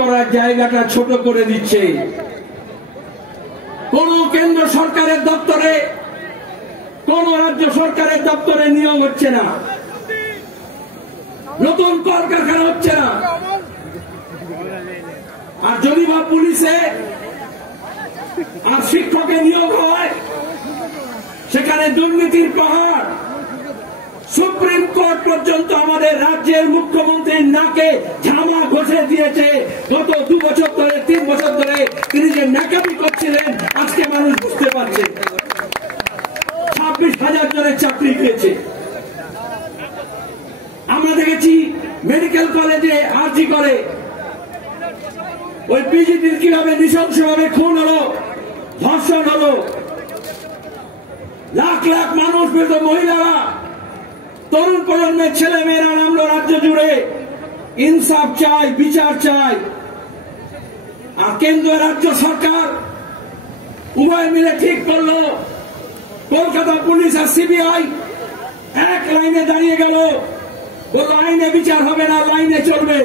করার জায়গাটা ছোট করে দিচ্ছে। কোন কেন্দ্র সরকারের দপ্তরে, কোন রাজ্য সরকারের দপ্তরে নিয়োগ হচ্ছে না, নতুন কলকারখানা হচ্ছে না। আর যদি বা পুলিশে আর শিক্ষকে নিয়োগ হয়, সেখানে দুর্নীতির পাহাড়। সুপ্রিম কোর্ট পর্যন্ত আমাদের রাজ্যের মুখ্যমন্ত্রীর নাকে ঝামা ঘষে দিয়েছে। গত 2 বছর ধরে, 3 বছর ধরে তিনি যে নাকামি করছিলেন, আজকে মানুষ বুঝতে পারছে। 26,000 জনের চাকরি পেয়েছে। আমরা দেখেছি মেডিকেল কলেজে আরজি করে ওই পিজিটির কিভাবে নৃশংসভাবে খুন হলো, ধর্ষণ হলো। লাখ লাখ মানুষ, মৃত মহিলারা, তরুণ প্রজন্মের ছেলে মেয়েরা নামলো রাজ্য জুড়ে। ইনসাফ চাই, বিচার চাই। আর কেন্দ্র রাজ্য সরকার উভয় মিলে ঠিক করলো, কলকাতা পুলিশ আর সিবিআই এক লাইনে দাঁড়িয়ে গেল, বলল আইনে বিচার হবে না, লাইনে চলবে।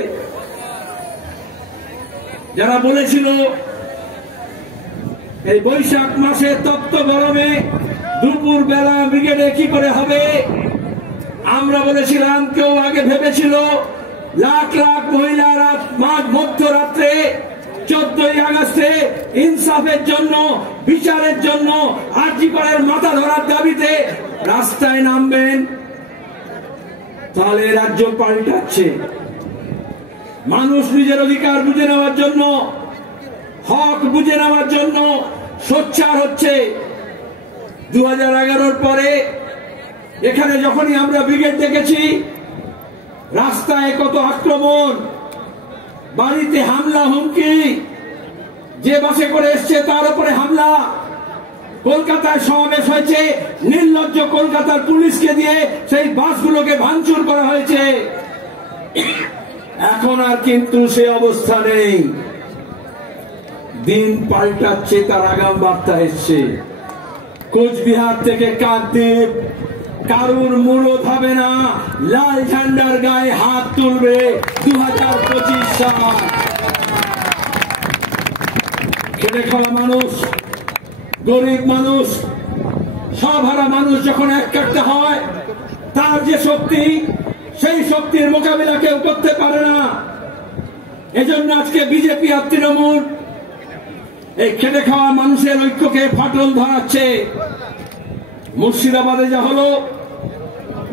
যারা বলেছিল এই বৈশাখ মাসে তপ্ত গরমে দুপুর বেলা ব্রিগেডে কি করে হবে, আমরা বলেছিলাম, কেউ আগে ভেবেছিল লাখ লাখ মহিলারা মধ্যরাত্রে 14ই আগস্টে ইনসাফের জন্য, বিচারের জন্য, আরজি করের মাথা ধরার দাবিতে রাস্তায় নামবেন। তাহলে রাজ্য পাল্টাচ্ছে। মানুষ নিজের অধিকার বুঝে নেওয়ার জন্য, হক বুঝে নেওয়ার জন্য সোচ্চার হচ্ছে। 2011-র পরে এখানে যখনই আমরা ব্রিগেড দেখেছি, রাস্তায় কত আক্রমণ, বাড়িতে হামলা, হুমকি, যে বাসে করে এসছে তার উপরে হামলা। কলকাতায় সমাবেশ হয়েছে, নির্লজ্জ কলকাতার পুলিশকে দিয়ে সেই বাসগুলোকে ভাঙচুর করা হয়েছে। এখন আর কিন্তু সে অবস্থা নেই। দিন পাল্টাচ্ছে, তার আগাম বার্তা এসছে। কোচবিহার থেকে কাকদ্বীপ কারুর মূলত হবে না, লাল ঝান্ডার গায়ে হাত তুলবে 2025 সাল। খেটে খাওয়া মানুষ, গরিব মানুষ, সবহারা মানুষ যখন এক কাটতে হয়, তার যে শক্তি, সেই শক্তির মোকাবিলা কেউ করতে পারে না। এজন্য আজকে বিজেপি আর তৃণমূল এই খেটে খাওয়া মানুষের ঐক্যকে ফাটল ধরাচ্ছে। মুর্শিদাবাদে যা হলো,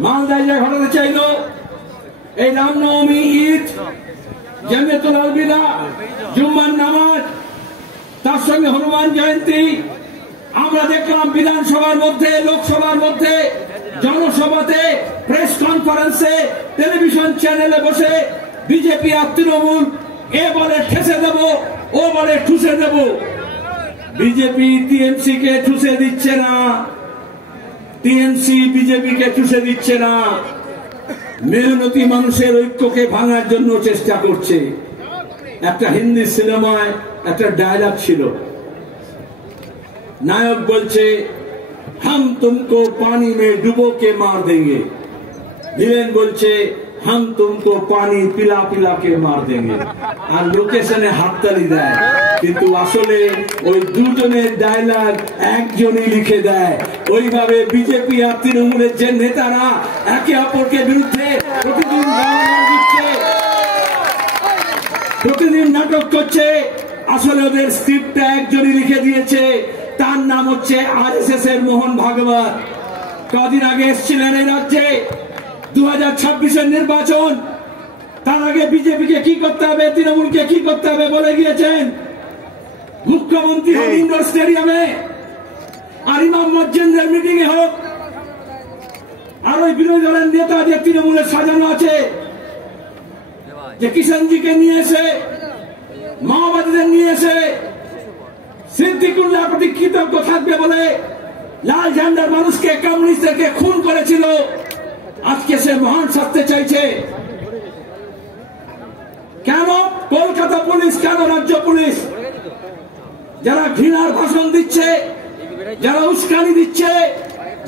মালদায় যা ঘটাতে চাইল, এই রামনবমী, ঈদ, জামিয়াতুল আলবিদা, জুম্মার নামাজ, তার সঙ্গে হনুমান জয়ন্তী, আমরা দেখলাম বিধানসভার মধ্যে, লোকসভার মধ্যে, জনসভাতে, প্রেস কনফারেন্সে, টেলিভিশন চ্যানেলে বসে বিজেপি আর তৃণমূল এ বলে ঠেসে দেব, ও বলে ঠুসে দেব। বিজেপি টিএমসি কে ঠুসে দিচ্ছে না, টিএমসি বিজেপি কে ঠুসে দিচ্ছে না, মেহনতি মানুষের ঐক্যকে ভাঙার জন্য চেষ্টা করছে। একটা হিন্দি সিনেমায় একটা ডায়লগ ছিল, नायक बोलছে हम तुमको पानी में डुबो के मार देंगे, विलेन बोलছে हम तुमको पानी पिला पिला के मार देंगे। আর লোকেশনে হাততালি দেয়, কিন্তু আসলে ওই দুজনের ডায়লগ একজনই লিখে দেয়। ওইভাবে বিজেপি আর তৃণমূলের যে নেতারা একে অপরকে বিরুদ্ধে প্রতিদিন গালাগাল দিচ্ছে, প্রতিদিন নাটক করছে, আসলে ওদের স্ক্রিপ্টটা একজনই লিখে দিয়েছে। তার নাম হচ্ছে আরএসএস এর মোহন ভাগবত। কদিন আগে এসেছিলেন এই রাজ্যে, 2026-এর নির্বাচন, তার আগে বিজেপিকে কি করতে হবে, তৃণমূলকে কি করতে হবে বলে গিয়েছেন। মুখ্যমন্ত্রী হোক ইন্ডোর স্টেডিয়ামে, আর ইমাম মসজিদের মিটিং এ হোক, আর ওই বিরোধী দলের নেতা যে তৃণমূলের সাজানো আছে, যে কিষাণজিকে নিয়ে এসে, মাওবাদীদের নিয়ে এসে সিদ্দিকুল্লাহ প্রতি কৃতজ্ঞ থাকবে বলে লাল ঝান্ডার মানুষকে, কমিউনিস্টদেরকে খুন করেছিল, আজকে সে মহান শাস্তি চাইছে। কেন কলকাতা পুলিশ, কেন রাজ্য পুলিশ? যারা ঘৃণার ভাষণ দিচ্ছে, যারা উস্কানি দিচ্ছে,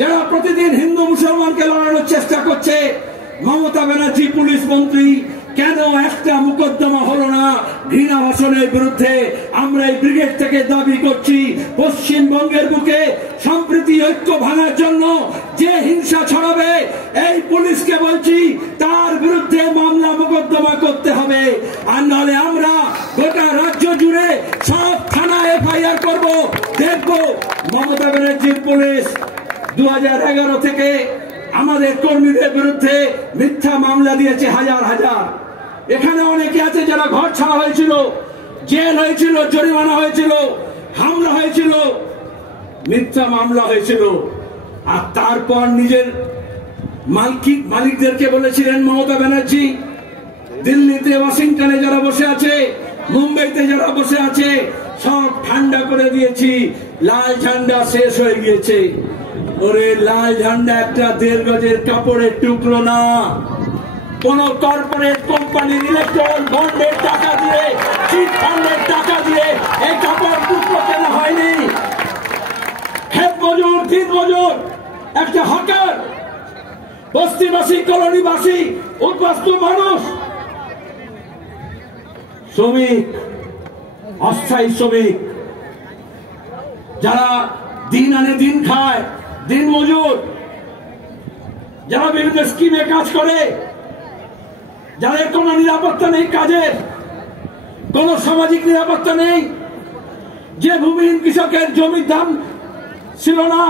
যারা প্রতিদিন হিন্দু মুসলমানকে লড়ানোর চেষ্টা করছে, মমতা ব্যানার্জি পুলিশ মন্ত্রী কেন একটা মোকদ্দমা হলো না ঘৃণা ভাষণের বিরুদ্ধে? আমরা এই ব্রিগেড থেকে দাবি করছি, পশ্চিমবঙ্গের বুকে সম্প্রীতি ঐক্য ভাঙার জন্য যে হিংসা ছড়াবে, এই পুলিশকে বলছি তার বিরুদ্ধে মামলা মোকদ্দমা করতে হবে। আর নাহলে আমরা গোটা রাজ্য জুড়ে সব থানা এফআইআর করব। দেখব মমতা ব্যানার্জির পুলিশ 2011 থেকে আমাদের কর্মীদের বিরুদ্ধে মিথ্যা মামলা দিয়েছে হাজার হাজার। এখানে অনেকে আছে যারা ঘর ছাড়া হয়েছিল, জেল হয়েছিল, জরিমানা হয়েছিল, হামলা হয়েছিল, মিথ্যা মামলা হয়েছিল। আর তারপর নিজের মালিকদেরকে বলেছিলেন মমতা ব্যানার্জি, দিল্লিতে ওয়াশিংটনে যারা বসে আছে, মুম্বাইতে যারা বসে আছে, সব ঠান্ডা করে দিয়েছি, লাল ঝান্ডা শেষ হয়ে গিয়েছে। ওরে লাল ঝান্ডা একটা 1.5 গজের কাপড়ের টুকরো না। কোন কর্পোরেট কোম্পানির ইলেকট্রন বন্ডের টাকা দিয়ে, চিট ফান্ডের টাকা দিয়ে এই কাপড় টুকরো কেনা হয়নি। খেত মজুর, দিন মজুর, একটা হকার, বস্তিবাসী, কলোনিবাসী, উদ্বাস্তু মানুষ, শ্রমিক, অস্থায়ী শ্রমিক, যারা দিন আনে দিন খায়, দিন মজুর, যারা বিভিন্ন স্কিমে কাজ করে, যাদের কোনো নিরাপত্তা নেই, কাজের কোন সামাজিক নিরাপত্তা নেই, যে ভূমিহীন কৃষকের জমির দাম ছিল না,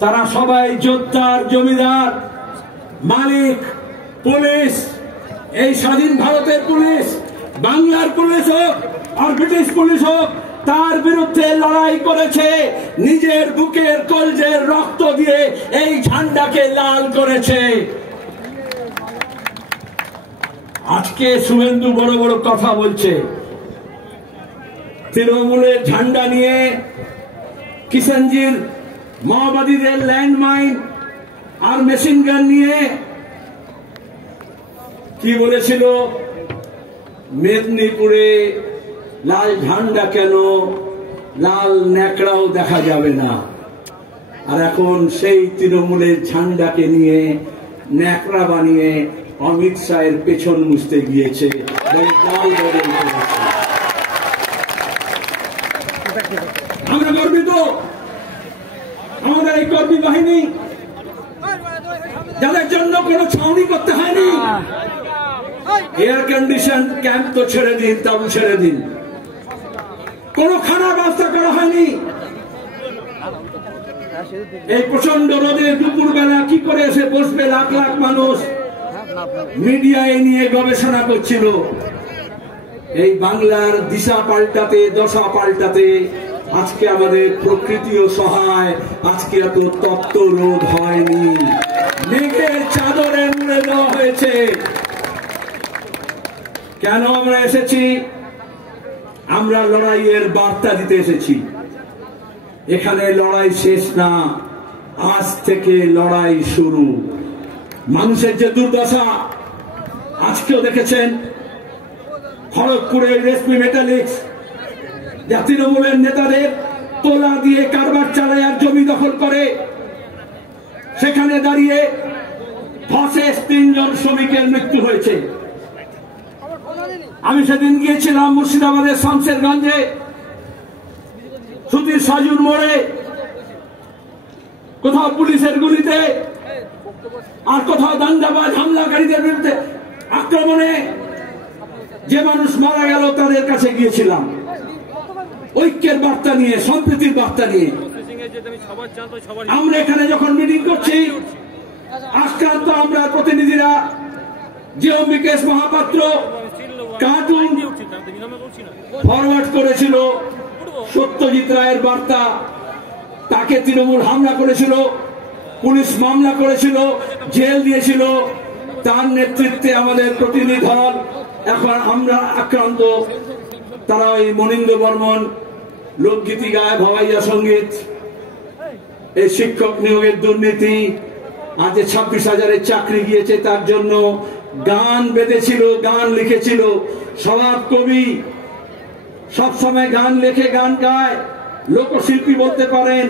তারা সবাই যোদ্ধার, জমিদার, মালিক, পুলিশ, এই স্বাধীন ভারতের পুলিশ, বাংলার পুলিশ হোক আর ব্রিটিশ পুলিশ হোক, তার বিরুদ্ধে লড়াই করেছে, নিজের বুকের কলজের রক্ত দিয়ে এই ঝান্ডাকে লাল করেছে। আজকে শুভেন্দু বড় বড় কথা বলছে, তৃণমূলের ঝান্ডা নিয়ে কিষানজির মাওবাদীদের ল্যান্ডমাইন আর মেশিন গান নিয়ে কি বলেছিল, মেদিনীপুরে লাল ঝান্ডা কেন, লাল ন্যাকড়াও দেখা যাবে না। আর এখন সেই তৃণমূলের ঝান্ডাকে নিয়ে ন্যাকড়া বানিয়ে অমিত শাহের পেছন মুছতে গিয়েছে। আমরা গর্বিত, আমাদের এই কর্মী বাহিনী, যাদের জন্য কোনো ছাউনি করতে হয়নি, এয়ার কন্ডিশন ক্যাম্প তো ছেড়ে দিন, তাও ছেড়ে দিন, কোন খানার ব্যবস্থা করা হয়নি। এই প্রচন্ড রোদে দুপুর বেলা কি করে এসে বসবে লাখ লাখ মানুষ, মিডিয়ায় নিয়ে গবেষণা করছিল। এই বাংলার দিশা পাল্টাতে, দশা পাল্টাতে আজকে আমাদের প্রকৃতিও সহায়, আজকে এত তপ্ত রোদ হয়নি, মেঘের চাদরে মুড়ে দেওয়া হয়েছে। কেন আমরা এসেছি? আমরা লড়াইয়ের বার্তা দিতে এসেছি। এখানে লড়াই শেষ না, আজ থেকে লড়াই শুরু। মানুষের যে দুর্দশা আজকেও দেখেছেন, খড়গপুরের রেশমি মেটালিক্স, যা তৃণমূলের নেতাদের তোলা দিয়ে কারবার চালায় আর জমি দখল করে, সেখানে দাঁড়িয়ে ধসে 3 জন শ্রমিকের মৃত্যু হয়েছে। আমি সেদিন গিয়েছিলাম মুর্শিদাবাদের শামশেরগঞ্জে, সুধীর সাজুর মোড়ে, কোথাও পুলিশের গুলিতে আর কোথাও দাঙ্গাবাজ হামলাকারীদের বিরুদ্ধে আক্রমণে যে মানুষ মারা গেল তাদের কাছে গিয়েছিলাম, ঐক্যের বার্তা নিয়ে, সম্প্রীতির বার্তা নিয়ে। আমরা এখানে যখন মিটিং করছি, আক্রান্ত আমরা প্রতিনিধিরা, যে অম্বিকেশ মহাপাত্র কার্টুন ফরওয়ার্ড করেছিল সত্যজিৎ রায়ের বার্তা, তাকে তৃণমূল হামলা করেছিল, পুলিশ মামলা করেছিল, জেল দিয়েছিল, তার নেতৃত্বে আমাদের প্রতিনিধি দল। এখন আমরা আক্রান্ত, তারা ওই মনিন্দ্র বর্মন লোকগীতি গায়, ভাওয়াইয়া সঙ্গীত, এই শিক্ষক নিয়োগের দুর্নীতি, আজ 26,000-এর চাকরি গিয়েছে তার জন্য গান বেঁধেছিল, গান লিখেছিল। স্বভাব কবি, সবসময় গান লেখে, গান গায়, লোকশিল্পী বলতে পারেন,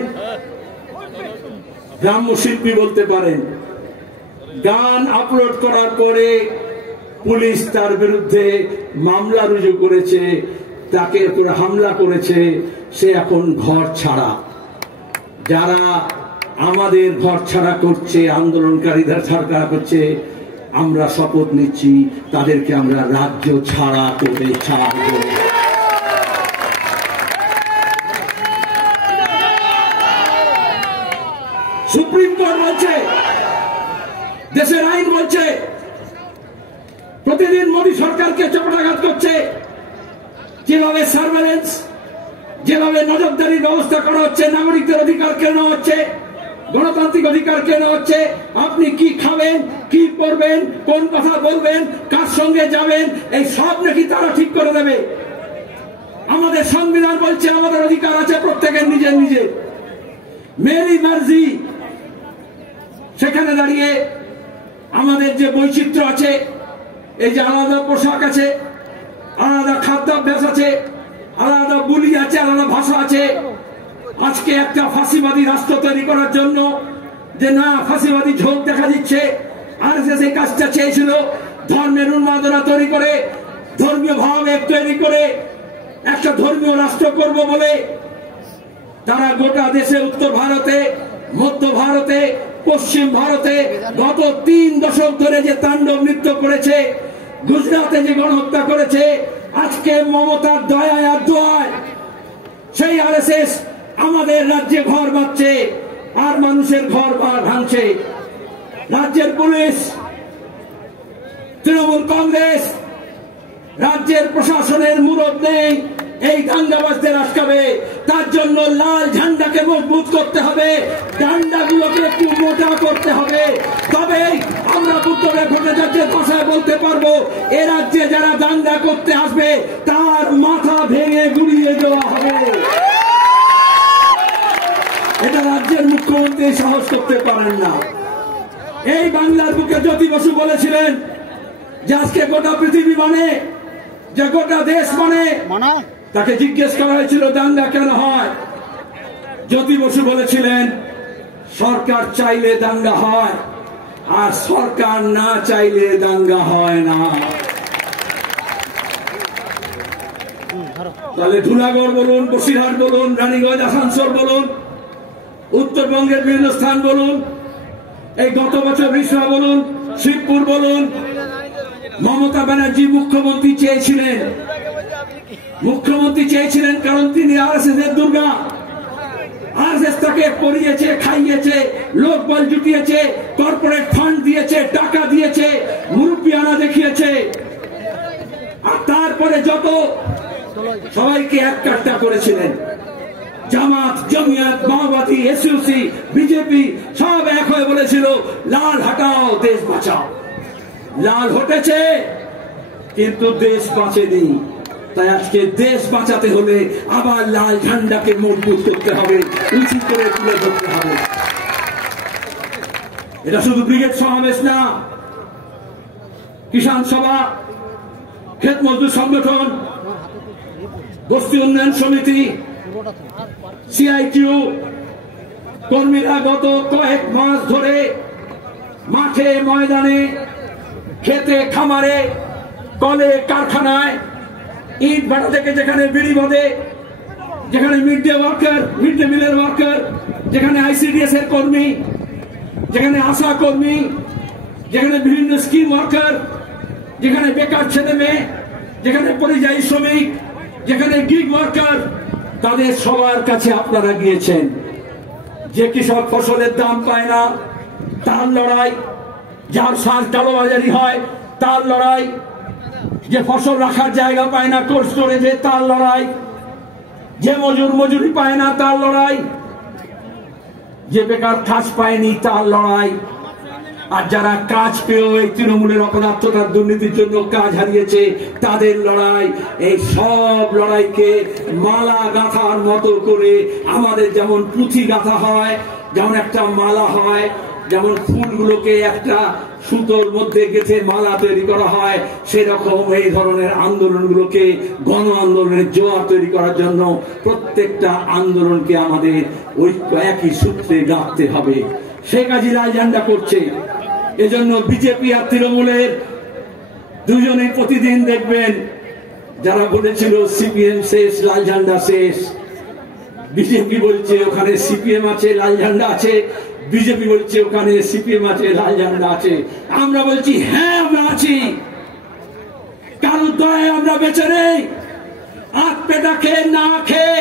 গ্রাম্য শিল্পী বলতে পারেন। গান আপলোড করার পরে পুলিশ তার বিরুদ্ধে মামলা রুজু করেছে, তাকে উপরে হামলা করেছে, সে এখন ঘর ছাড়া। যারা আমাদের ঘর ছাড়া করছে, আন্দোলনকারীদের ছাড়া করছে, আমরা শপথ নিচ্ছি তাদেরকে আমরা রাজ্য ছাড়া করে ছাড়ব। সুপ্রিম কোর্ট বলছে, দেশের আইন বলছে, প্রতিদিন মোদী সরকারকে চপটাঘাত করছে। যেভাবে সার্ভেলেন্স, যেভাবে নজরদারির ব্যবস্থা করা হচ্ছে, নাগরিকদের অধিকার কেন হচ্ছে, গণতান্ত্রিক অধিকার কেন হচ্ছে, আপনি কি খাবেন, কি পড়বেন, কোন কথা বলবেন, কার সঙ্গে যাবেন, এই সব নাকি তারা ঠিক করে দেবে। আমাদের সংবিধান বলছে আমাদের অধিকার আছে প্রত্যেকের নিজের নিজের মেরি মার্জি। সেখানে দাঁড়িয়ে আমাদের যে বৈচিত্র্য আছে, এই যে আলাদা পোশাক আছে, আলাদা খাদ্যাভ্যাস আছে, আলাদা বুলি আছে, আলাদা ভাষা আছে, আজকে একটা ফাঁসিবাদী রাষ্ট্র তৈরি করার জন্য যে না ফাঁসিবাদী ঝোঁক দেখা দিচ্ছে, আরএসএস এই কাজটা চেয়েছিল ধর্মের উন্মাদনা তৈরি করে, ধর্মীয় ভাবাবেগ তৈরি করে একটা ধর্মীয় রাষ্ট্র করব বলে তারা গোটা দেশে, উত্তর ভারতে, মধ্য ভারতে, পশ্চিম ভারতে গত 3 দশক ধরে যে তাণ্ডব নৃত্য করেছে, গুজরাটে যে গণহত্যা করেছে, আজকে মমতার দয়ায় আর দোয়ায় সেই আরএসএস আমাদের রাজ্যে ঘর বাঁধছে আর মানুষের ঘর ভাঙছে। রাজ্যের পুলিশ, তৃণমূল কংগ্রেস, রাজ্যের প্রশাসনের মুরদ নেই এই দাঙ্গাবাজদের আটকাবে। তার জন্য লাল ঝান্ডাকে মজবুত করতে হবে, ডান্ডাগুলোকে একটু মোটা করতে হবে, তবেই আমরা বুদ্ধদেব ভট্টাচার্যের ভাষায় বলতে পারবো এ রাজ্যে যারা দাঙ্গা করতে আসবে তার মাথা ভেঙে গুড়িয়ে দেওয়া হবে। এটা রাজ্যের মুখ্যমন্ত্রী সাহস করতে পারেন না। এই বাংলার বুকে জ্যোতি বসু বলেছিলেন যে আজকে গোটা পৃথিবী মানে, যে গোটা দেশ মানে। তাকে জিজ্ঞেস করা হয়েছিল দাঙ্গা কেন হয়, জ্যোতি বসু বলেছিলেন সরকার চাইলে দাঙ্গা হয় আর সরকার না চাইলে দাঙ্গা হয় না। তাহলে ধুলাগড় বলুন, বসিরহাট বলুন, রানীগঞ্জ, আসানসোল বলুন, উত্তরবঙ্গের বিভিন্ন স্থান বলুন, এই গত বছর রিসা বলুন, শিবপুর বলুন, মমতা ব্যানার্জি মুখ্যমন্ত্রী চেয়েছিলেন কারণ তিনি আরএসএস এর দুর্গা। আরএসএস তাকে পরিয়েছে, খাইয়েছে, লোকবল জুটিয়েছে, কর্পোরেট ফান্ড দিয়েছে, টাকা দিয়েছে, মুরব্বিয়ানা দেখিয়েছে, আর তারপরে যত সবাইকে এক কাট্টা করেছিলেন। জামাত, জমিয়ত, মাওবাদী, এসইউসি, বিজেপি সব এক হয়ে বলেছিল লাল হটাও, দেশ বাঁচাও। লাল হটেছে কিন্তু দেশ বাঁচেনি। তাই আজকে দেশ বাঁচাতে হলে আবার লাল ঝান্ডাকে মজবুত করতে হবে, উঁচু করে তুলে ধরতে হবে। এটা শুধু ব্রিগেড সমাবেশ না, কিষাণ সভা, ক্ষেত মজদুর সংগঠন, বস্তি উন্নয়ন সমিতি, সিআইটিউ কর্মীরা গত কয়েক মাস ধরে মাঠে, ময়দানে, খেতে, খামারে, কলে, কারখানায়, ইট ভাটা থেকে যেখানে বিড়ি বাঁধে, যেখানে মিড ডে মিলের ওয়ার্কার, যেখানে আইসিডিএস এর কর্মী, যেখানে আশা কর্মী, যেখানে বিভিন্ন স্কিম ওয়ার্কার, যেখানে বেকার ছেলে মেয়ে, যেখানে পরিযায়ী শ্রমিক, যেখানে গিগ ওয়ার্কার, তাদের সবার কাছে আপনারা গিয়েছেন। যে কৃষক ফসলের দাম পায় না তার লড়াই, যার সার কালোবাজারি হয় তার লড়াই, যে ফসল রাখার জায়গা পায় না কোল্ড স্টোরেজে তার লড়াই, যে মজুরি পায় না তার লড়াই, যে বেকার কাজ পায়নি তার লড়াই, আর যারা কাজ পেয়েও এই তৃণমূলের অপদার্থতার দুর্নীতির জন্য কাজ হারিয়েছে তাদের লড়াই। এই সব লড়াইকে মালা গাঁথার মতো করে আমাদের যেমন পুঁথি গাঁথা হয়, যেমন একটা মালা হয়, যেমন ফুলগুলোকে একটা সুতোর মধ্যে গেঁথে মালা তৈরি করা হয়, সেরকম এই ধরনের আন্দোলনগুলোকে গণ আন্দোলনের জোয়ার তৈরি করার জন্য প্রত্যেকটা আন্দোলনকে আমাদের ঐক্য একই সূত্রে গাঁথতে হবে। শেখ হাসিনা এজেন্ডা করছে, এজন্য বিজেপি আর তৃণমূলের দুজনেই প্রতিদিন দেখবেন যারা বলেছিল সিপিএম শেষ, লাল ঝান্ডা শেষ, বিজেপি বলছে ওখানে সিপিএম আছে, লাল ঝান্ডা আছে, বিজেপি বলছে ওখানে সিপিএম আছে, লাল ঝান্ডা আছে। আমরা বলছি হ্যাঁ আমরা আছি, কারোর দয়ায় আমরা বেঁচে নেই। আট পেটা খেয়ে না খেয়ে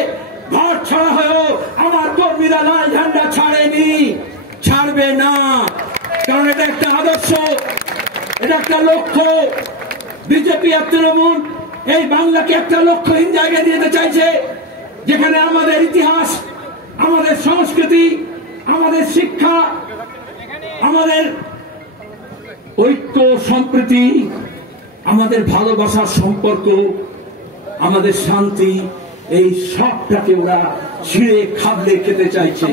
ঘর ছাড়া হয়েও আমার কর্মীরা লাল ঝান্ডা ছাড়েনি, ছাড়বে না। কারণ এটা একটা আদর্শ, এটা একটা লক্ষ্য। বিজেপি আর তৃণমূল এই বাংলাকে একটা লক্ষ্যহীন জায়গায় নিয়ে যেতে চাইছে, যেখানে আমাদের ইতিহাস, আমাদের সংস্কৃতি, আমাদের শিক্ষা, আমাদের ঐক্য সম্প্রীতি, আমাদের ভালোবাসার সম্পর্ক, আমাদের শান্তি, এই সবটাকে ওরা ছিঁড়ে খাবলে খেতে চাইছে।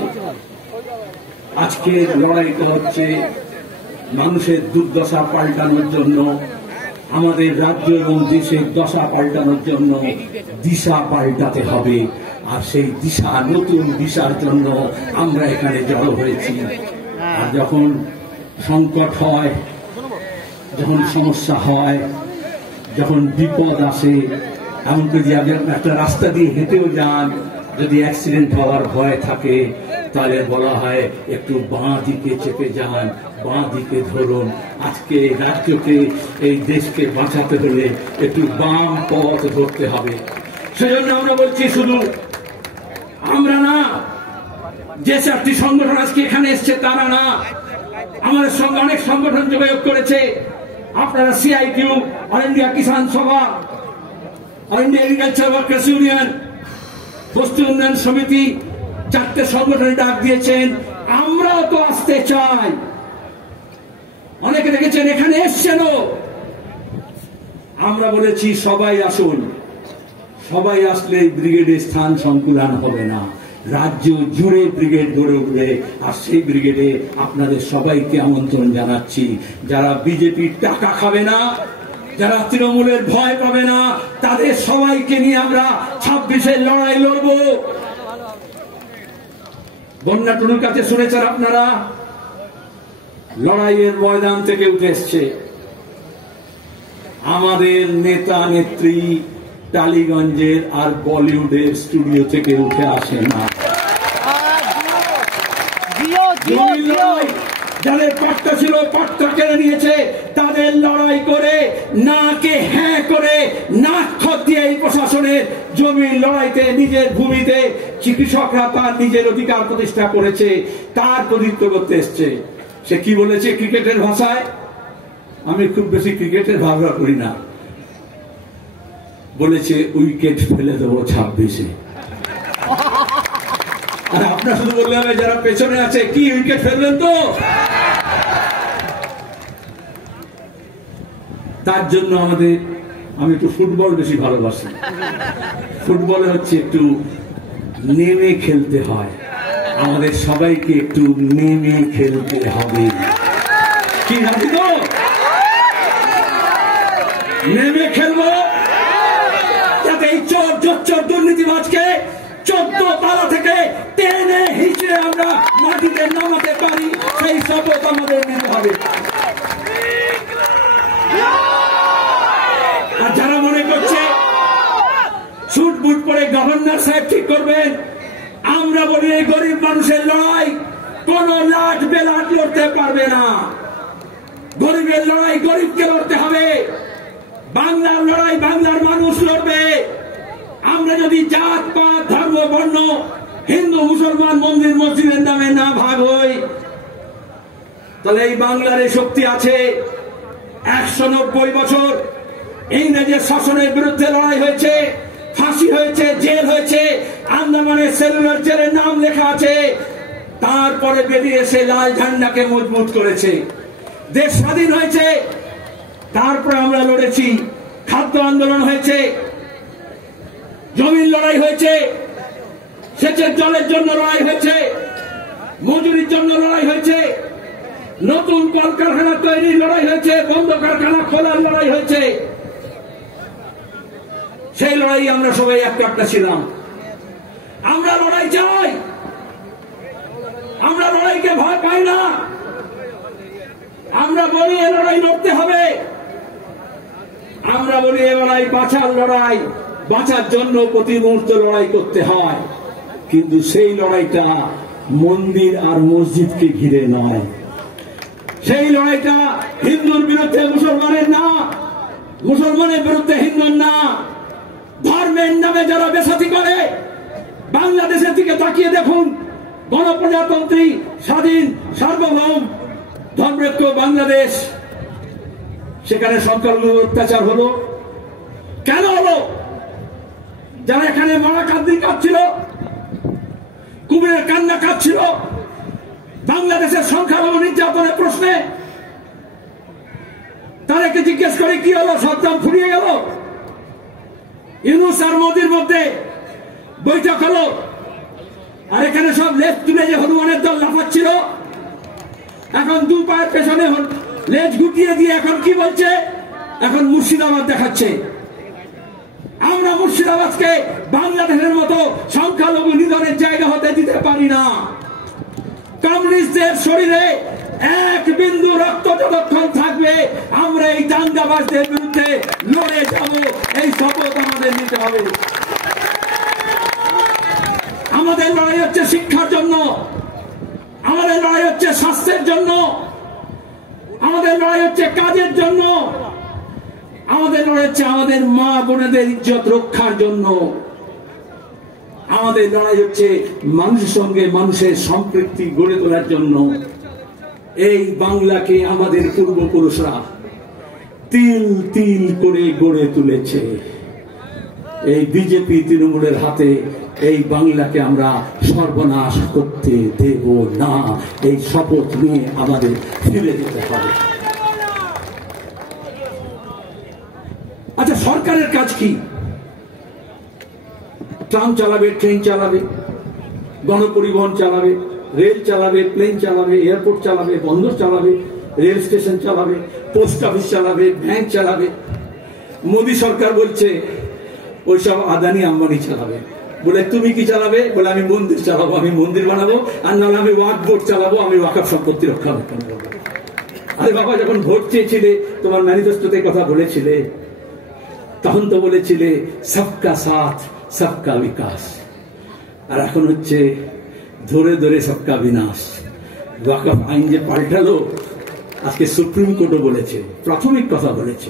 আজকের লড়াইটা হচ্ছে মানুষের দুর্দশা পাল্টানোর জন্য, আমাদের রাজ্য এবং দেশের দশা পাল্টানোর জন্য দিশা পাল্টাতে হবে। আর সেই দিশা, নতুন দিশার জন্য আমরা এখানে জড়ো হয়েছি। আর যখন সংকট হয়, যখন সমস্যা হয়, যখন বিপদ আসে, এমনকি যদি একটা রাস্তা দিয়ে হেঁটেও যান, যদি অ্যাক্সিডেন্ট হওয়ার ভয় থাকে, তাহলে বলা হয় একটু বাঁ দিকে চেপে যান, বাঁ দিকে ধরুন। আজকে রাজ্যকে, এই দেশকে বাঁচাতে হলে একটু বাম পথ ধরতে হবে। সেজন্য আমরা বলছি শুধু আমরা না, যে চারটি সংগঠন আজকে এখানে এসছে তারা না, আমাদের সঙ্গে অনেক সংগঠন যোগাযোগ করেছে। আপনারা সিআইটিউ, অল ইন্ডিয়া কিষাণ সভা, all India agriculture workers union, বস্তি উন্নয়ন সমিতি, চারটে সংগঠনে ডাক দিয়েছেন। আমরাও তো আসতে চাই। অনেকে দেখেছেন এখানে এসছেনও। আমরা বলেছি সবাই আসুন। সবাই আসলে ব্রিগেডের স্থান সংকুলান হবে না, রাজ্য জুড়ে ব্রিগেড গড়ে উঠবে। আর সেই ব্রিগেডে আপনাদের সবাইকে আমন্ত্রণ জানাচ্ছি। যারা বিজেপির টাকা খাবে না, যারা তৃণমূলের ভয় পাবে না, তাদের সবাইকে নিয়ে আমরা 26-এর লড়াই লড়ব। বন্যা টুনুর কাছে শুনেছেন আপনারা, লড়াইয়ের ময়দান থেকে উঠে এসছে। আমাদের নেতা নেত্রী টালিগঞ্জের আর বলিউডের স্টুডিও থেকে উঠে আসে না। যাদের পাট্টা ছিল, পাট্টা কেড়ে নিয়েছে, তাদের লড়াই করে, নাকে হ্যাঁ করে, নাক খত দিয়ে এই প্রশাসনের জমির লড়াইতে, নিজের ভূমিতে চিকিৎসকরা তার নিজের অধিকার প্রতিষ্ঠা করেছে, তার প্রতিনিধিত্ব করতে এসছে। সে কি বলেছে ক্রিকেটের ভাষায়? আমি খুব বেশি ক্রিকেটের ভাবনা করি না। বলেছে উইকেট ফেলে দেবো 26-এ। আর আপনার শুধু বললে হবে, যারা পেছনে আছে, কি উইকেট ফেলবেন তো? তার জন্য আমি একটু ফুটবল বেশি ভালোবাসি। ফুটবলে হচ্ছে একটু নেমে খেলতে হয়, আমাদের সবাইকে একটু নেমে খেলতে হবে। কি ভাবি তো? নেমে খেলবো, যাতে এই চোর জোচ্চোর দুর্নীতিবাজকে 14 তালা থেকে টেনে হিঁচড়ে আমরা মাটিতে নামাতে পারি, সেই শপথ আমাদের নিতে হবে। আর যারা মনে করছে সুট বুট পরে গভর্নর সাহেব ঠিক করবেন, আমরা বলি এই গরিব মানুষের লড়াই কোন লাট বেলাট লড়তে পারবে না। গরিবের লড়াই গরিবকে লড়তে হবে, বাংলার লড়াই বাংলার মানুষ লড়বে। আমরা যদি জাত পাত ধর্ম বর্ণ, হিন্দু মুসলমান, মন্দির মসজিদের নামে না ভাগ হই, তাহলে এই বাংলার এই শক্তি আছে। 190 বছর ইংরেজের শাসনের বিরুদ্ধে লড়াই হয়েছে, ফাঁসি হয়েছে, জেল হয়েছে, আন্দামানের সেলুলার জেলের নাম লেখা আছে। তারপরে বেরিয়ে এসে লাল ঝান্ডাকে মজবুত করেছে, দেশ স্বাধীন হয়েছে। তারপরে আমরা লড়েছি, খাদ্য আন্দোলন হয়েছে, জমির লড়াই হয়েছে, সেচের জলের জন্য লড়াই হয়েছে, মজুরির জন্য লড়াই হয়েছে, নতুন কলকারখানা তৈরির লড়াই হয়েছে, বন্ধ কারখানা খোলার লড়াই হয়েছে। সেই লড়াই আমরা সবাই একটা ছিলাম। আমরা লড়াই চাই, আমরা লড়াইকে ভয় পাই না। আমরা বলি এ লড়াই লড়তে হবে। আমরা বলি এ লড়াই বাঁচার লড়াই, বাঁচার জন্য প্রতি মুহূর্তে লড়াই করতে হয়, কিন্তু সেই লড়াইটা মন্দির আর মসজিদকে ঘিরে নয়। সেই লড়াইটা হিন্দুর বিরুদ্ধে মুসলমানের না, মুসলমানের বিরুদ্ধে হিন্দুর না। ধর্মের নামে যারা বেসাতি করে, বাংলাদেশের দিকে তাকিয়ে দেখুন, গণপ্রজাতন্ত্রী স্বাধীন সার্বভৌম ধর্মনিরপেক্ষ বাংলাদেশ, সেখানে সংখ্যালঘু অত্যাচার হলো কেন হলো? যারা এখানে মারা কান্দি কাঁদছিল, কুমিরের কান্না কাঁদছিল বাংলাদেশের সংখ্যালঘু নির্যাতনের প্রশ্নে, তাদেরকে জিজ্ঞেস করে কি হলো? সাদ্দাম ফুরিয়ে গেল? ইউনূস আর মোদির মধ্যে বৈঠক হলো, আর এখানে সব লেজ তুলে যে হনুমানের দল লাফাচ্ছিল, এখন দু পায়ের পেছনে লেজ গুটিয়ে দিয়ে এখন কি বলছে? এখন মুর্শিদাবাদ দেখাচ্ছে। আমরা মুর্শিদাবাদকে বাংলাদেশের মতো সংখ্যালঘু নিধনের জায়গা হতে দিতে পারি না। কমিউনিস্টদের শরীরে এক বিন্দু রক্ত যতক্ষণ থাকবে আমরা এই দাঙ্গাবাজদের বিরুদ্ধে লড়ে যাব, এই শপথ আমাদের নিতে হবে। আমাদের লড়াই হচ্ছে শিক্ষার জন্য, আমাদের লড়াই হচ্ছে স্বাস্থ্যের জন্য, আমাদের লড়াই হচ্ছে কাজের জন্য, আমাদের লড়াই হচ্ছে আমাদের মা বোনেদের ইজ্জত রক্ষার জন্য, আমাদের লড়াই হচ্ছে মানুষের সঙ্গে মানুষের সম্পৃক্তি গড়ে তোলার জন্য। এই বাংলাকে আমাদের পূর্বপুরুষরা তিল তিল করে গড়ে তুলেছে। এই বিজেপি তৃণমূলের হাতে এই বাংলাকে আমরা সর্বনাশ করতে দেব না। এই শপথ নিয়ে আমাদের ফিরে যেতে হবে। আচ্ছা, সরকারের কাজ কি? ট্রাম চালাবে, ট্রেন চালাবে, গণপরিবহন চালাবে, রেল চালাবে, প্লেন চালাবে, এয়ারপোর্ট চালাবে, বন্দর চালাবে, রেল স্টেশন চালাবে, পোস্ট অফিস চালাবে, ব্যাংক চালাবে। মোদী সরকার বলছে ওইসব আদানি আম্বানি চালাবে। বলে তুমি কি চালাবে? বলে আমি মন্দির চালাবো, আমি মন্দির বানাবো, আর নাহলে আমি ওয়াকফ বোর্ড চালাবো, আমি ওয়াকফ সম্পত্তি রক্ষণাবেক্ষণ করবো। আরে বাবা, যখন ভোট চেয়েছিলে তোমার ম্যানিফেস্টোতে কথা বলেছিলে, তখন তো বলেছিলে সবকা সাথ সবকা বিকাশ, আর এখন হচ্ছে ধরে ধরে সবকা বিনাশ। ওয়াকফ আইন যে পাল্টালো, আজকে সুপ্রিম কোর্টও বলেছে, প্রাথমিক কথা বলেছে,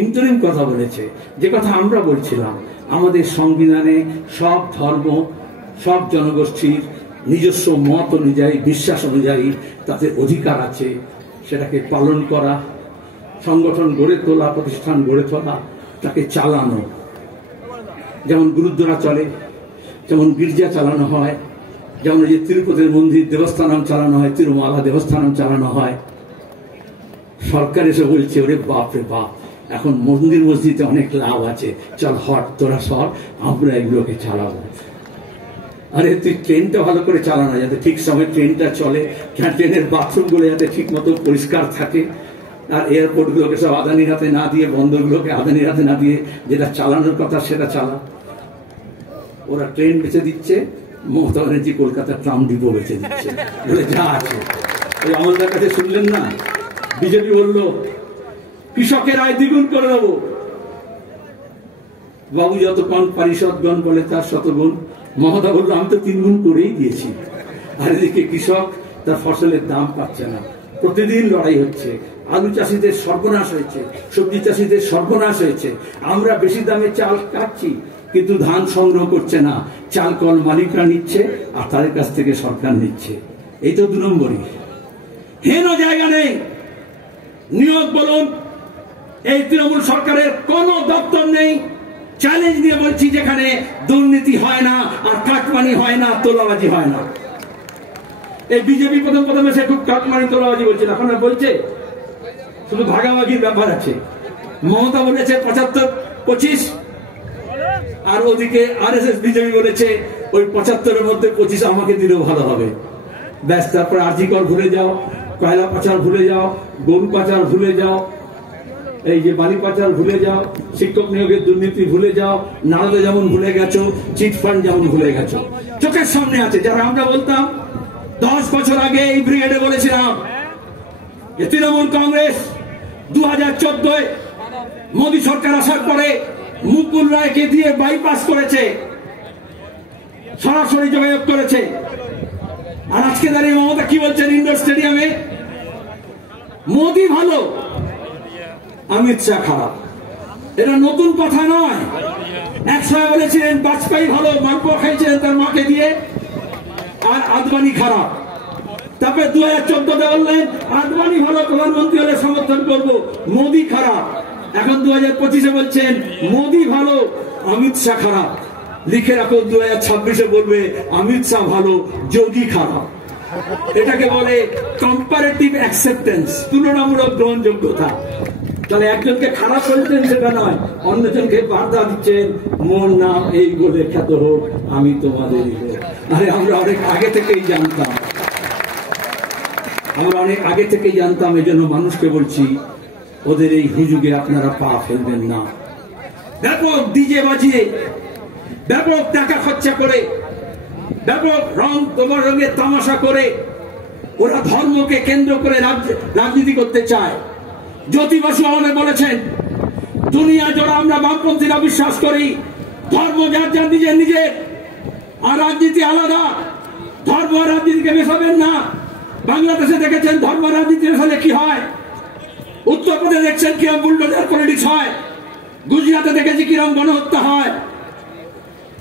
ইন্টারিম কথা বলেছে, যে কথা আমরা বলছিলাম, আমাদের সংবিধানে সব ধর্ম, সব জনগোষ্ঠীর নিজস্ব মত অনুযায়ী, বিশ্বাস অনুযায়ী তাদের অধিকার আছে, সেটাকে পালন করা, সংগঠন গড়ে তোলা, প্রতিষ্ঠান গড়ে তোলা, তাকে চালানো। যেমন গুরুদ্বারা চলে, যেমন গির্জা চালানো হয়, যেমন এই যে তিরুপতির মন্দির দেবস্থানম চালানো হয়, তিরুমালা দেবস্থানম চালানো হয়। সরকার এসে বলছে ওরে বাপ রে বাপ, এখন মন্দির মসজিদে অনেক লাভ আছে, চল হট তোরা সর, আমরা এগুলোকে চালাবো। আরে তুই ট্রেনটা ভালো করে চালানো, যাতে ঠিক সময় ট্রেনটা চলে, ট্রেনের বাথরুম গুলো যাতে ঠিক মতো পরিষ্কার থাকে, আর এয়ারপোর্ট গুলোকে সব আদানির হাতে না দিয়ে, বন্দরগুলোকে আদানির হাতে না দিয়ে, যেটা চালানোর কথা সেটা চালা। ওরা ট্রেন বেঁচে দিচ্ছে, মমতা ব্যানার্জি কলকাতা ট্রাম ডিপো বেঁচে দিচ্ছে, বলে যা আছে। ওই আমাদের কাছে শুনলেন না, বিজেপি বললো কৃষকের আয় দ্বিগুণ করে দেবো। বাবু যতক্ষণ পারিষদগণ বলে তার শতগুণ, মমতা বললো আমি তো 3 গুণ করেই দিয়েছি। আর এদিকে কৃষক তার ফসলের দাম পাচ্ছে না, প্রতিদিন লড়াই হচ্ছে। আলু চাষিদের সর্বনাশ হয়েছে, সবজি চাষিদের সর্বনাশ হয়েছে। আমরা বেশি দামে চাল কাটছি, কিন্তু ধান সংগ্রহ করছে না, চাল কল মালিকরা নিচ্ছে, আর তাদের কাছ থেকে সরকার নিচ্ছে। এই তো 2 নম্বরই। হেন জায়গা নেই। নিয়োগ বলুন, এই তৃণমূল সরকারের কোন দপ্তর নেই। চ্যালেঞ্জ দিয়ে বলছি, যেখানে দুর্নীতি হয় না, আর কাটমানি হয় না, তোলাবাজি হয় না। এই বিজেপি প্রথম এসে খুব কাটমানি তোলাবাজি বলছে, এখন বলছে শুধু ভাগাভাগির ব্যাপার আছে। মমতা বলেছে 75-25, আর ওদিকে আরএসএস বিজেপি বলেছে ওই 75-এর মধ্যে 25 আমাকে দিলেও ভালো হবে। ব্যাস, তারপরে আর্জিকর ভুলে যাও, কয়লা পাচার ভুলে যাও, গরু পাচার ভুলে যাও, এই যে বালি পাচার ভুলে যাও, শিক্ষক নিয়োগের দুর্নীতি ভুলে যাও, নারদে যেমন ভুলে গেছো, চিট ফান্ড যেমন ভুলে গেছো। চোখের সামনে আছে। যারা আমরা বলতাম 10 বছর আগে এই ব্রিগেডে বলেছিলাম যে তৃণমূল কংগ্রেস 2014 মোদী সরকার আসার পরে মুকুল রায়কে দিয়ে বাইপাস করেছে, সরাসরি যোগাযোগ করেছে। আর আজকে দাঁড়িয়ে মমতা কি বলছেন ইন্ডোর স্টেডিয়ামে? মোদী ভালো, অমিত শাহ খারাপ। এটা নতুন কথা নয়। এক সময় বলেছিলেন বাজপেয়ী ভালো, মালপোয়া খাইছিলেন তার মাকে দিয়ে, আর আদবানি খারাপ। তারপরে 2014-তে বললেন আদবানি ভালো, প্রধানমন্ত্রী হলে সমর্থন করবো, মোদী খারাপ। এখন 2025-এ বলছেন মোদী ভালো, অমিত শাহ খারাপ। লিখে রাখো 2026-এ বলবে অমিত শাহ ভালো, যোগী খারাপ। এটাকে বলে কম্পারেটিভ অ্যাকসেপ্টেন্স, তুলনামূলক গ্রহণযোগ্যতা। তাহলে একজনকে খারাপ বলছেন সেটা নয়, অন্যজনকে বার্তা দিচ্ছেন মোর নাম এই বলে খ্যাত হোক, আমি তোমাদের। আরে আমরা অনেক আগে থেকেই জানতাম, এই জন্য মানুষকে বলছি ওদের এই হুজুগে আপনারা পা ফেলবেন না। ব্যাপক ডিজে বাজিয়ে, ব্যাপক টাকা খরচা করে, ব্যাপক তোমার রঙের তামাশা করে ওরা ধর্মকে কেন্দ্র করে রাজনীতি করতে চায়। জ্যোতি বসু আমাদের বলেছেন দুনিয়া জোড়া আমরা বামপন্থীরা বিশ্বাস করি ধর্ম যার যার নিজের নিজের, আর রাজনীতি আলাদা। ধর্ম আর রাজনীতিকে মেশাবেন না। বাংলাদেশে দেখেছেন ধর্ম রাজনীতি মেশালে কি হয়, উত্তরপ্রদেশে দেখছেন কিরম বুলডোজার পলিটিক্স হয়, গুজরাটে দেখেছি কিরম গণহত্যা হয়।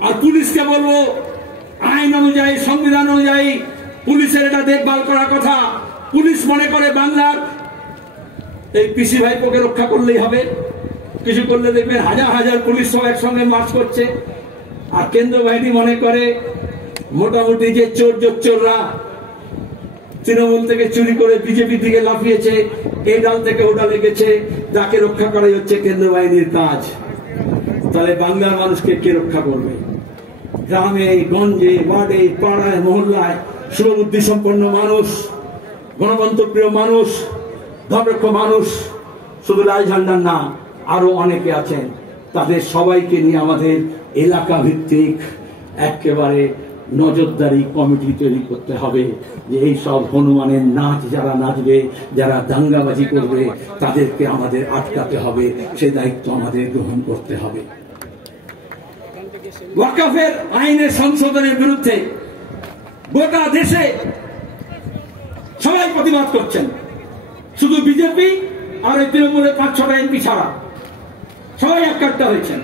আর পুলিশকে বলবো আইন অনুযায়ী, সংবিধান অনুযায়ী পুলিশের এটা দেখভাল করার কথা। পুলিশ মনে করে বাংলার এই পিসি ভাইপোকে রক্ষা করলেই হবে, কিছু করলে দেখবেন হাজার হাজার পুলিশ সব একসঙ্গে মার্চ করছে। আর কেন্দ্র বাহিনী মনে করে মোটামুটি যে চোররা তৃণমূল থেকে চুরি করে বিজেপি দিকে লাফিয়েছে, এই ডাল থেকে ওটা লেগেছে, তাকে রক্ষা করাই হচ্ছে কেন্দ্র বাহিনীর কাজ। তাহলে বাংলার মানুষকে কে রক্ষা করবে? গ্রামে গঞ্জে ওয়ার্ডে পাড়ায় মহল্লায় শুভবুদ্ধি সম্পন্ন মানুষ, গণতন্ত্রপ্রিয় মানুষ, ধর্মরক্ষ মানুষ, শুধু লাল ঝান্ডার না আরো অনেকে আছেন। তাদের সবাইকে নিয়ে আমাদের এলাকা ভিত্তিক একেবারে নজরদারি কমিটি তৈরি করতে হবে, যে এই সব হনুমানের নাচ যারা নাচবে, যারা দাঙ্গাবাজি করবে, তাদেরকে আমাদের আটকাতে হবে। সেই দায়িত্ব আমাদের গ্রহণ করতে হবে। ওয়াকফের আইনের সংশোধনের বিরুদ্ধে গোটা দেশে সবাই প্রতিবাদ করছেন, শুধু বিজেপি আর এই তৃণমূলের 5-6টা এমপি ছাড়া সবাই এককাট্টা হয়েছেন।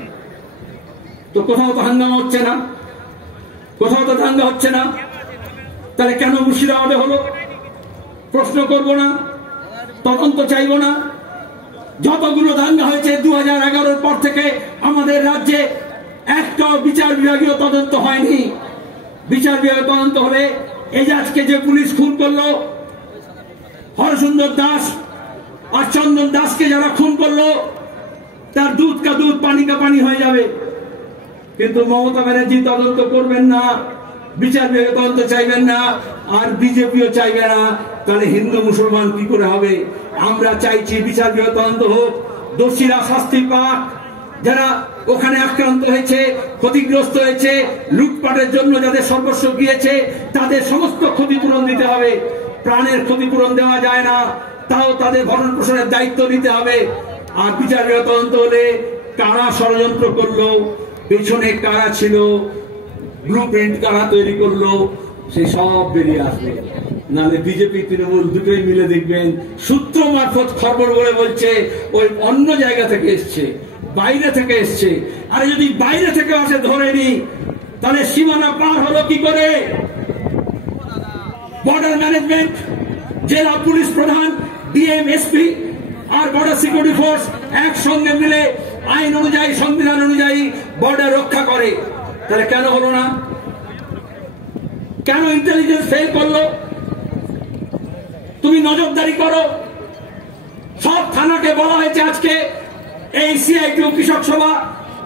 তো কোথাও তো হাঙ্গামা হচ্ছে না, কোথাও তো দাঙ্গা হচ্ছে না। তাহলে কেন মুর্শিদাবাদে হলো? প্রশ্ন করব না, তদন্ত চাইব না। যতগুলো দাঙ্গা হয়েছে 2011-র পর থেকে আমাদের রাজ্যে একটাও বিচার বিভাগীয় তদন্ত হয়নি। বিচার বিভাগীয় তদন্ত হলে এজাজকে যে পুলিশ খুন করলো, হরসুন্দর দাস আর চন্দন দাসকে যারা খুন করলো, তার দুধ কা দুধ পানি কা পানি হয়ে যাবে। কিন্তু মমতা ব্যানার্জি তদন্ত করবেন না, বিচার বিভাগীয় তদন্ত চাইবেন না, আর বিজেপিও চাইবে না। তাহলে হিন্দু মুসলমান কি করে হবে? আমরা চাইছি বিচার বিভাগীয় তদন্ত হোক, দোষীরা শাস্তি পাক, যারা ওখানে আক্রান্ত হয়েছে, ক্ষতিগ্রস্ত হয়েছে, লুটপাটের জন্য যাদের সর্বস্ব গিয়েছে, তাদের সমস্ত ক্ষতিপূরণ দিতে হবে। প্রাণের ক্ষতিপূরণ দেওয়া যায় না, তাও তাদের ভরণ পোষণের দায়িত্ব নিতে হবে। আর বিচার বিভাগীয় তদন্ত হলে কারা ষড়যন্ত্র করলো, পেছনে কারা ছিল, ব্লু প্রিন্ট কারা তৈরি করলো, সেই সব বেরিয়ে আসবে। নাহলে বিজেপি তৃণমূল দুটোই মিলে দেখবেন সূত্র মারফত খবর বলে বলছে ওই অন্য জায়গা থেকে এসছে, বাইরে থেকে এসছে। আর যদি বাইরে থেকে আসে ধরে নি, তাহলে সীমানা পার হলো কি করে? বর্ডার ম্যানেজমেন্ট, জেলা পুলিশ প্রধান, ডিএম, এসপি আর বর্ডার সিকিউরিটি ফোর্স একসঙ্গে মিলে আইন অনুযায়ী, সংবিধান অনুযায়ী বর্ডার রক্ষা করে। তাহলে কেন হলো না? কেন ইন্টেলিজেন্স ফেল করলো? তুমি নজরদারি করো। সব থানাকে বলা হয়েছে আজকে এই সিআইটিউ, কৃষক সভা,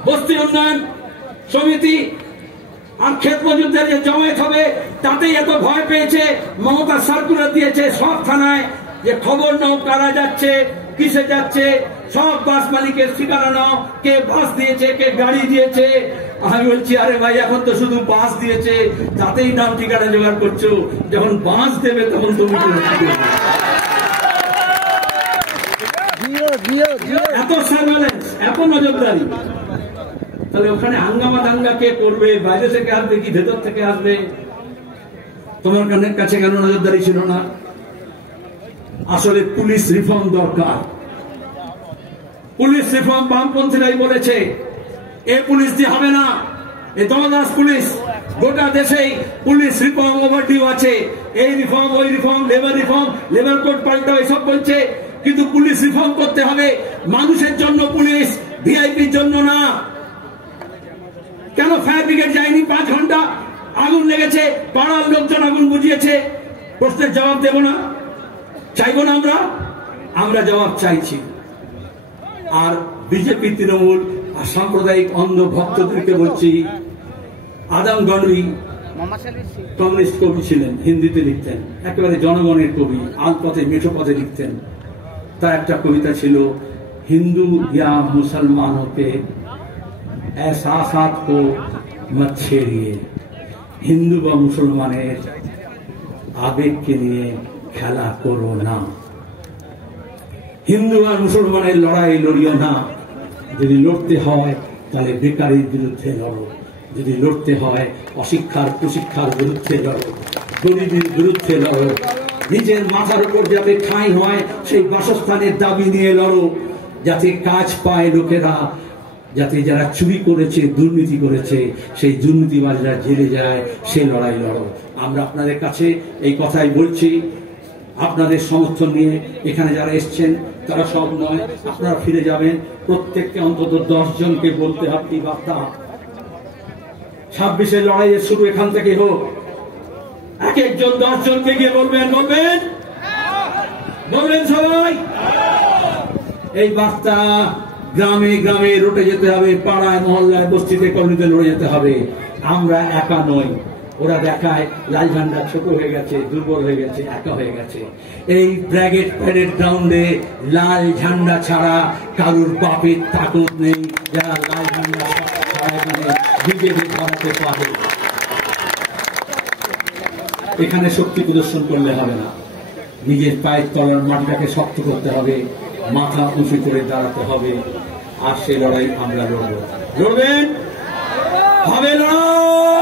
বস্তি উন্নয়ন সমিতি আর ক্ষেত মজুরদের যে জমায়েত হবে, তাতেই এত ভয় পেয়েছে। মমতা সার্কুলার দিয়েছে সব থানায় যে খবর নাও কারা যাচ্ছে, কিসে যাচ্ছে, সব বাস মালিকের ঠিকানা নাও, কে বাস দিয়েছে, কে গাড়ি দিয়েছে। আমি বলছি আরে ভাই, এখন তো শুধু বাস দিয়েছে, তাতেই নাম ঠিকানা জোগাড় করছো, যখন বাস দেবে তখন তুমি এত সার্ভেলেন্স। এত নজরদারি, তাহলে ওখানে হাঙ্গামা দাঙ্গা কে করবে? বাইরে থেকে আসবে কি ভেতর থেকে আসবে? তোমার কাছে কেন নজরদারি ছিল না? আসলে পুলিশ রিফর্ম দরকার। পুলিশ রিফর্ম বামপন্থীরাই বলেছে, এ পুলিশ দিয়ে হবে না, এ দমদাস পুলিশ। গোটা দেশেই পুলিশ রিফর্ম ওভারডিউ আছে। এই রিফর্ম, ওই রিফর্ম, লেবার কোড পাল্টাও, এসব বলছে, কিন্তু পুলিশ রিফর্ম করতে হবে। মানুষের জন্য পুলিশ, ভিআইপির জন্য না। কেন ফায়ার ব্রিগেড যায়নি? 5 ঘন্টা আগুন লেগেছে, পাড়ার লোকজন আগুন বুঝিয়েছে। প্রশ্নের জবাব দেব না? চাইবো না? আমরা জবাব চাইছি। আর বিজেপি, তৃণমূল আর সাম্প্রদায়িক অন্ধ ভক্তদেরকে বলছি, আদম গণবী কমিউনিস্ট কবি ছিলেন, হিন্দিতে লিখতেন, একেবারে জনগণের কবি, আলপথে মেঠো পথে লিখতেন। তার একটা কবিতা ছিল, হিন্দু ইয়া মুসলমান হতে এহসাসাত কো মত ছেড়িয়ে। হিন্দু বা মুসলমানের আবেগকে নিয়ে খেলা করো না। হিন্দু আর মুসলমানের লড়াই লড়িও না। যদি লড়তে হয় তাহলে বেকারির বিরুদ্ধে লড়ো, যদি লড়তে হয় অশিক্ষার কুশিক্ষার বিরুদ্ধে লড়ো, গরিবের বিরুদ্ধে লড়ো। নিজের মাথার উপর যাতে ঠাঁই হয় সেই বাসস্থানের দাবি নিয়ে লড়ো, যাতে কাজ পায় লোকেরা, যাতে যারা চুরি করেছে, দুর্নীতি করেছে, সেই দুর্নীতিবাজরা জেলে যায়, সে লড়াই লড়ো। আমরা আপনাদের কাছে এই কথাই বলছি। আপনাদের সমর্থন নিয়ে এখানে যারা এসছেন তারা সব নয়, আপনারা ফিরে যাবেন। প্রত্যেককে অন্তত 10 জনকে বলতে হবে বার্তা। 26-এর লড়াইয়ের শুরু এখান থেকে হোক। এক একজন 10 জনকে গিয়ে বলবেন সবাই। এই বার্তা গ্রামে গ্রামে রুটে যেতে হবে, পাড়ায় মহল্লায় বস্তিতে কলোনিতে লড়ে যেতে হবে। আমরা একা নই। ওরা দেখায় লাল ঝান্ডা ছোট হয়ে গেছে, দুর্বল হয়ে গেছে, একা হয়ে গেছে। এই ব্র্যাগেট প্যারেড গ্রাউন্ডে লাল ঝান্ডা ছাড়া কারুর বাপের তাকত নেই, যারা লাল ঝান্ডা বিজেপি ধরাতে পারে। এখানে শক্তি প্রদর্শন করলে হবে না, নিজের পায়ের তলার মাটিটাকে শক্ত করতে হবে, মাথা উঁচু করে দাঁড়াতে হবে। আর সে লড়াই আমরা লড়ব। লড়বেন? হবে লড়াই।